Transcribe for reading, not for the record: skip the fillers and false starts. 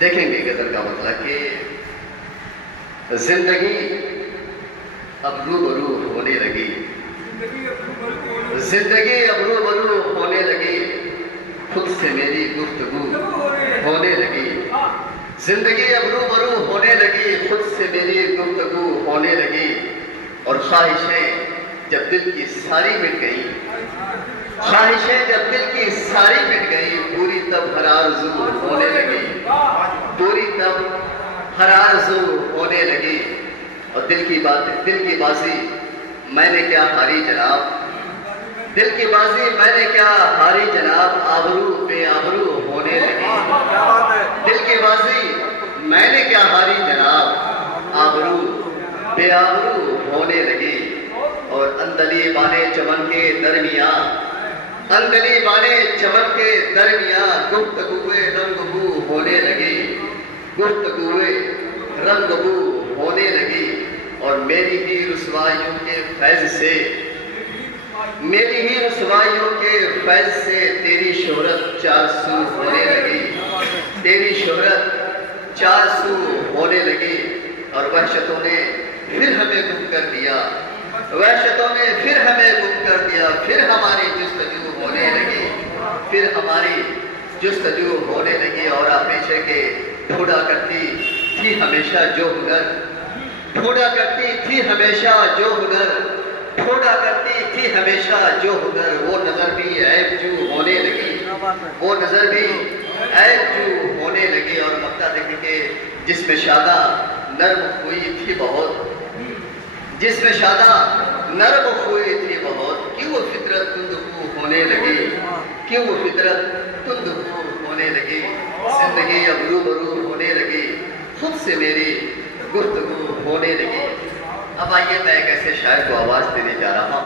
دیکھیں گے غزل کا مطلب کہ زندگی اب روبرو ہونے لگی، زندگی اب روبرو ہونے لگی، خود سے میری گفتگو ہونے لگی، زندگی اب روبرو ہونے لگی، خود سے میری گفتگو ہونے لگی، اور خواہشیں جب دل کی ساری مٹ گئی، خواہشیں جب دل کی ساری مٹ گئی، پوری تب ہر آرزو ہونے لگی، پوری تب ہر آرزو ہونے لگی، اور دل کی بازی میں نے کیا ہاری جناب، دل کی بازی میں نے کیا ہاری جناب، آبرو بے آبرو ہونے لگی، دل کی بازی میں نے کیا ہاری جناب، آبرو بے آبرو ہونے لگی، اور اندلی بانے چمن کے درمیان، اندلی بانے چمن کے درمیان، گفتگوئے رنگ بو ہونے لگی، گفتگوئے رنگ بو ہونے لگی، اور میری ہی رسوائیوں کے فیض سے، میری ہی رسوائیوں کے فیض سے تیری شہرت چار سو ہونے لگی، تیری شہرت چار سو ہونے لگی، اور وحشتوں نے پھر ہمیں گم کر دیا، وحشتوں نے پھر ہمیں گم کر دیا، پھر ہماری جستجو ہونے لگی، پھر ہماری جستجو ہونے لگی، اور پیچھے کے ڈھونڈا کرتی تھی ہمیشہ جو ہنر، ڈھونڈا کرتی تھی ہمیشہ جو ہنر، ڈھونڈا کرتی تھی ہمیشہ جو ہنر، وہ نظر بھی عیب جو ہونے لگی، وہ نظر بھی عیب جو ہونے لگی، اور مقطع دیکھیں کہ جس میں شادہ نرم ہوئی تھی بہت، جس میں شادہ نرم ہوئی تھی بہت، کیوں وہ فطرت تندخو ہونے لگی، کیوں وہ فطرت تندخو ہونے لگی، زندگی اب روبرو ہونے لگی، خود سے میری گفتگو ہونے لگی۔ اب آئیے میں ایک ایسے شاعر کو آواز دینے جا رہا ہوں